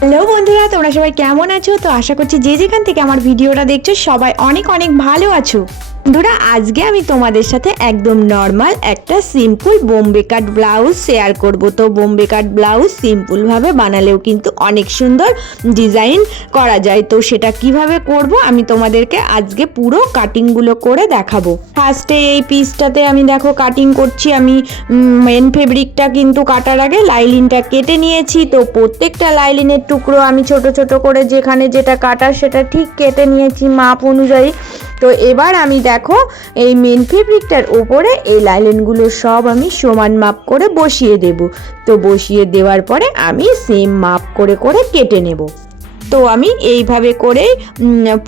Hello বন্ধুরা, তোমরা সবাই কেমন আছো? তো আশা করছি যে যেখান থেকে আমার ভিডিওটা দেখছো সবাই অনেক অনেক ভালো আছো। বন্ধুরা, আজকে আমি তোমাদের সাথে একদম নর্মাল একটা সিম্পল বোম্বে কাট ব্লাউজ শেয়ার করব। তো বোম্বে কাট ব্লাউজ সিম্পলভাবে বানালেও কিন্তু অনেক সুন্দর ডিজাইন করা যায়। তো সেটা কিভাবে করব আমি তোমাদেরকে আজকে পুরো কাটিংগুলো করে দেখাবো। ফার্স্টে এই পিসটাতে আমি দেখো কাটিং করছি। আমি মেন ফেব্রিকটা কিন্তু কাটার আগে লাইলিনটা কেটে নিয়েছি। তো প্রত্যেকটা লাইলিনের টুকরো আমি ছোট ছোট করে যেখানে যেটা কাটার সেটা ঠিক কেটে নিয়েছি মাপ অনুযায়ী। তো এবার আমি দেখো এই মেন ফেব্রিকটার ওপরে এই লাইলিনগুলো সব আমি সমান মাপ করে বসিয়ে দেব। তো বসিয়ে দেওয়ার পরে আমি সেম মাপ করে করে কেটে নেব। তো আমি এইভাবে করেই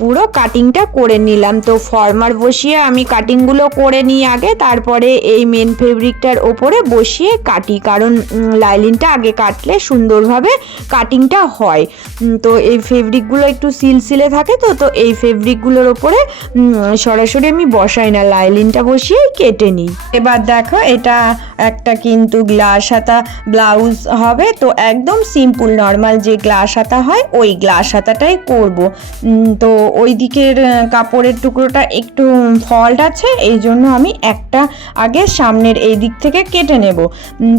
পুরো কাটিংটা করে নিলাম। তো ফর্মার বসিয়ে আমি কাটিংগুলো করে নিই আগে, তারপরে এই মেন ফেব্রিকটার ওপরে বসিয়ে কাটি, কারণ লাইলিনটা আগে কাটলে সুন্দরভাবে কাটিংটা হয়। তো এই ফেব্রিকগুলো একটু সিলসিলে থাকে, তো এই ফেব্রিকগুলোর ওপরে সরাসরি আমি বসাই না, লাইলিনটা বসিয়ে কেটে নিই। এবার দেখো এটা একটা কিন্তু গ্লাস হাতা ব্লাউজ হবে। তো একদম সিম্পল নর্মাল যে গ্লাস হাতা হয় ওই গ্লাস হাতাটাই করব। তো ওই দিকের কাপড়ের টুকরোটা একটু ফল্ট আছে, এই জন্য আমি একটা আগে সামনের এই দিক থেকে কেটে নেব।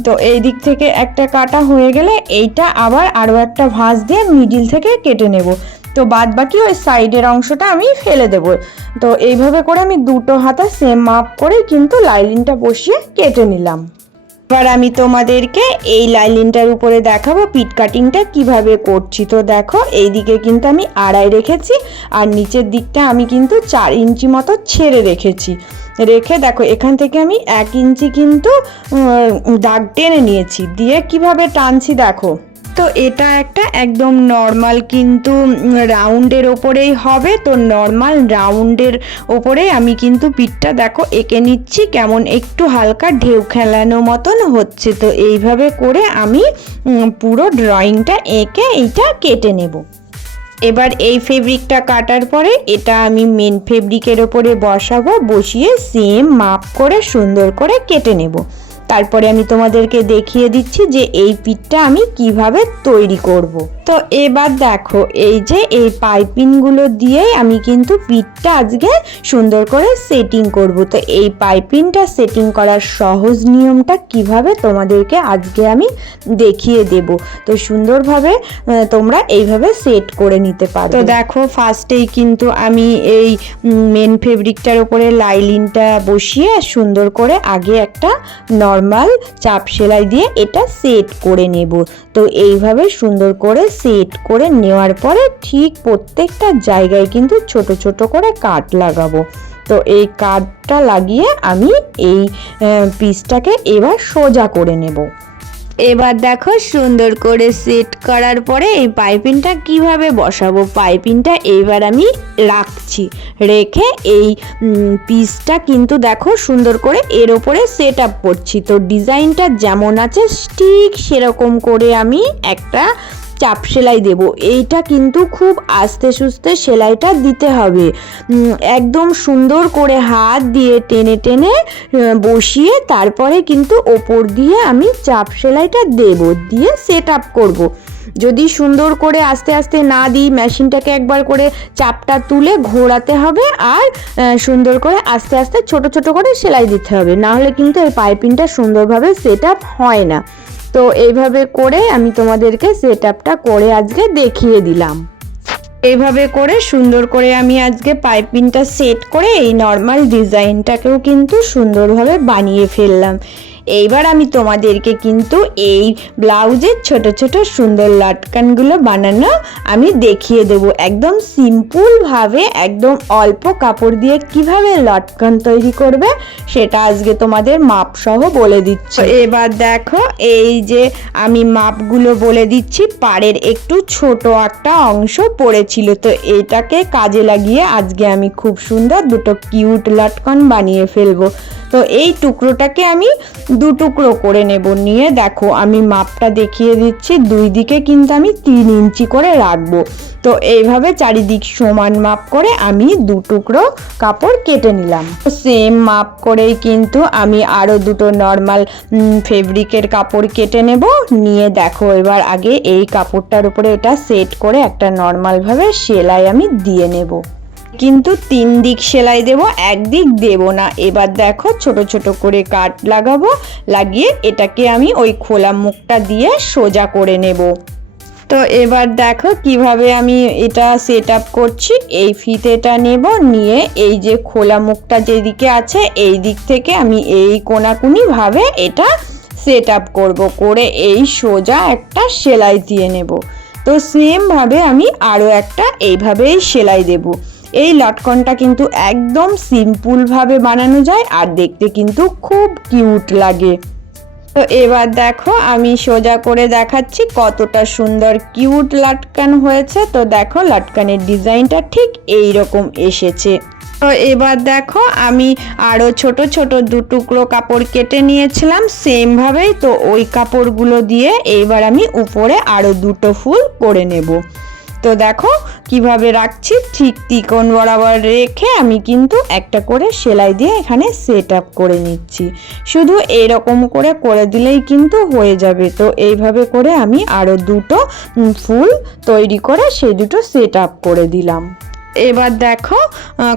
তো এই দিক থেকে একটা কাটা হয়ে গেলে এইটা আবার আরও একটা ভাঁজ দিয়ে মিডিল থেকে কেটে নেব। তো বাদ বাকি ওই সাইডের অংশটা আমি ফেলে দেব। তো এইভাবে করে আমি দুটো হাতা সেম মাপ করে কিন্তু লাইলিনটা বসিয়ে কেটে নিলাম। এবার আমি তোমাদেরকে এই লাইলিনটার উপরে দেখাবো পিট কাটিংটা কিভাবে করছি। তো দেখো এইদিকে কিন্তু আমি 2.5 রেখেছি, আর নিচের দিকটা আমি কিন্তু 4 ইঞ্চি মতো ছেড়ে রেখেছি। রেখে দেখো এখান থেকে আমি 1 ইঞ্চি কিন্তু দাগ টেনে নিয়েছি, দিয়ে কিভাবে টানছি দেখো। তো এটা একটা একদম নর্মাল কিন্তু রাউন্ডের ওপরেই হবে। তো নর্মাল রাউন্ডের ওপরেই আমি কিন্তু পিঠটা দেখো এঁকে নিচ্ছি, কেমন একটু হালকা ঢেউ খেলানো মতন হচ্ছে। তো এইভাবে করে আমি পুরো ড্রয়িংটা এঁকে এইটা কেটে নেব। এবার এই ফেব্রিকটা কাটার পরে এটা আমি মেন ফেব্রিকের ওপরে বসাবো, বসিয়ে সেম মাপ করে সুন্দর করে কেটে নেব। তারপরে আমি তোমাদেরকে দেখিয়ে দিচ্ছি যে এই পিঠটা আমি কিভাবে তৈরি করব। তো এবার দেখো এই যে এই পাইপিংগুলো দিয়েই আমি কিন্তু পিঠটা আজকে সুন্দর করে সেটিং করব। তো এই পাইপিংটা সেটিং করার সহজ নিয়মটা কিভাবে তোমাদেরকে আজকে আমি দেখিয়ে দেব। তো সুন্দরভাবে তোমরা এইভাবে সেট করে নিতে পারো। তো দেখো ফার্স্টেই কিন্তু আমি এই মেন ফেব্রিকটার উপরে লাইলিনটা বসিয়ে সুন্দর করে আগে একটা নর্মাল চাপ সেলাই দিয়ে এটা সেট করে নেব। তো এইভাবে সুন্দর করে সেট করে নেওয়ার পরে ঠিক প্রত্যেকটা জায়গায় কিন্তু ছোট ছোট করে কাট লাগাবো। তো এই কাটটা লাগিয়ে আমি এই পিসটাকে এবার সোজা করে নেব। এবার দেখো সুন্দর করে সেট করার পরে এই পাইপিংটা কিভাবে বসাবো। পাইপিংটা এইবার আমি রাখছি, রেখে এই পিসটা কিন্তু দেখো সুন্দর করে এর ওপরে সেট আপ করছি। তো ডিজাইনটা যেমন আছে ঠিক সেরকম করে আমি একটা চাপ সেলাই দেব। এইটা কিন্তু খুব আস্তে সুস্তে সেলাইটা দিতে হবে, একদম সুন্দর করে হাত দিয়ে টেনে টেনে বসিয়ে তারপরে কিন্তু ওপর দিয়ে আমি চাপ সেলাইটা দেব, দিয়ে সেট আপ করব। যদি সুন্দর করে আস্তে আস্তে না দিই, মেশিনটাকে একবার করে চাপটা তুলে ঘোরাতে হবে, আর সুন্দর করে আস্তে আস্তে ছোট ছোট করে সেলাই দিতে হবে, না হলে কিন্তু এই পাইপিংটা সুন্দরভাবে সেট আপ হয় না। তো এইভাবে করে আমি তোমাদেরকে সেট আপটা করে আজকে দেখিয়ে দিলাম। এইভাবে করে সুন্দর করে আমি আজকে পাইপিংটা সেট করে এই নর্মাল ডিজাইনটাকেও কিন্তু সুন্দরভাবে বানিয়ে ফেললাম। এইবার আমি তোমাদেরকে কিন্তু এই ব্লাউজের ছোট ছোট সুন্দর লটকানগুলো বানানো আমি দেখিয়ে দেব, একদম সিম্পলভাবে, একদম অল্প কাপড় দিয়ে কিভাবে লটকান তৈরি করবে সেটা আজকে তোমাদের মাপ সহ বলে দিচ্ছি। এবার দেখো এই যে আমি মাপগুলো বলে দিচ্ছি। পাড়ের একটু ছোট একটা অংশ পড়েছিল, তো এটাকে কাজে লাগিয়ে আজকে আমি খুব সুন্দর দুটো কিউট লটকন বানিয়ে ফেলবো। তো এই টুকরোটাকে আমি 2 টুকরো করে নেব। নিয়ে দেখো আমি মাপটা দেখিয়ে দিচ্ছি, 2 দিকে কিন্তু আমি 3 ইঞ্চি করে রাখবো। তো এইভাবে চারিদিক সমান মাপ করে আমি 2 টুকরো কাপড় কেটে নিলাম। সেম মাপ করেই কিন্তু আমি আরও 2টো নর্মাল ফেব্রিকের কাপড় কেটে নেব। নিয়ে দেখো এবার আগে এই কাপড়টার উপরে এটা সেট করে একটা নর্মালভাবে সেলাই আমি দিয়ে নেব, কিন্তু 3 দিক সেলাই দেব, একদিক দেব না। এবার দেখো ছোট ছোট করে কাট লাগাবো, লাগিয়ে এটাকে আমি ওই খোলা মুখটা দিয়ে সোজা করে নেব। তো এবার দেখো কিভাবে আমি এটা সেট আপ করছি। এই ফিতেটা নেব, নিয়ে এই যে খোলা মুখটা যেদিকে আছে এই দিক থেকে আমি এই কোনাকুনি ভাবে এটা সেট আপ করবো, করে এই সোজা একটা সেলাই দিয়ে নেব। তো সেম ভাবে আমি আরও একটা এইভাবেই সেলাই দেব। এই লটকনটা কিন্তু একদম সিম্পলভাবে বানানো যায় আর দেখতে কিন্তু খুব কিউট লাগে। তো এবার দেখো আমি সোজা করে দেখাচ্ছি কতটা সুন্দর কিউট লটকন হয়েছে। তো দেখো লটকনের ডিজাইনটা ঠিক এই রকম এসেছে। তো এবার দেখো আমি আরও ছোট ছোট 2 টুকরো কাপড় কেটে নিয়েছিলাম সেমভাবেই। তো ওই কাপড়গুলো দিয়ে এইবার আমি উপরে আরও 2টো ফুল করে নেব। তো দেখো কিভাবে রাখছি, ঠিক ত্রিকোণ বরাবর রেখে আমি কিন্তু একটা করে সেলাই দিয়ে এখানে সেট আপ করে নিচ্ছি। শুধু এরকম করে করে দিলেই কিন্তু হয়ে যাবে। তো এইভাবে করে আমি আরও 2টো ফুল তৈরি করে সেই 2টো সেট আপ করে দিলাম। এবার দেখো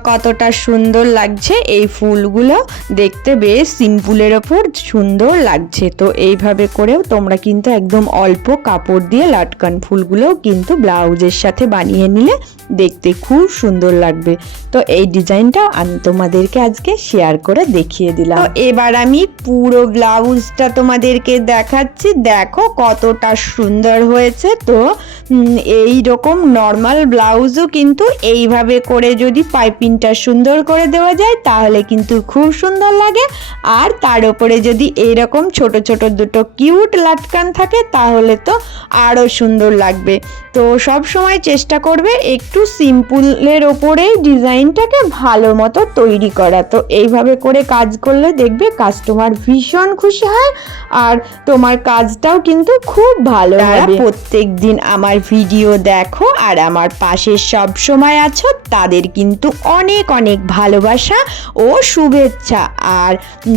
কতটা সুন্দর লাগছে এই ফুলগুলো, দেখতে বেশ সিম্পলের ওপর সুন্দর লাগছে। তো এইভাবে করেও তোমরা কিন্তু একদম অল্প কাপড় দিয়ে লটকন ফুলগুলোও কিন্তু ব্লাউজের সাথে বানিয়ে নিলে দেখতে খুব সুন্দর লাগবে। তো এই ডিজাইনটাও আমি তোমাদেরকে আজকে শেয়ার করে দেখিয়ে দিলাম। তো এবার আমি পুরো ব্লাউজটা তোমাদেরকে দেখাচ্ছি, দেখো কতটা সুন্দর হয়েছে। তো এই রকম নর্মাল ব্লাউজও কিন্তু এইভাবে করে যদি পাইপিংটা সুন্দর করে দেওয়া যায় তাহলে কিন্তু খুব সুন্দর লাগে। আর তার উপরে যদি এইরকম ছোট ছোট 2টো কিউট লটকন থাকে তাহলে তো আরও সুন্দর লাগবে। তো সব সময় চেষ্টা করবে একটু সিম্পলের ওপরেই ডিজাইনটাকে ভালো মতো তৈরি করা। তো এইভাবে করে কাজ করলে দেখবে কাস্টমার ভীষণ খুশি হয় আর তোমার কাজটাও কিন্তু খুব ভালো হবে। প্রত্যেক দিন আমার ভিডিও দেখো আর আমার পাশে সব সময় আছো, তাদের কিন্তু অনেক অনেক ভালোবাসা ও শুভেচ্ছা। আর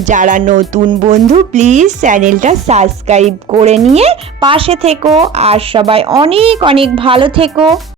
যারা নতুন বন্ধু প্লিজ চ্যানেলটা সাবস্ক্রাইব করে নিয়ে পাশে থেকো। আর সবাই অনেক অনেক ভালো থেকো।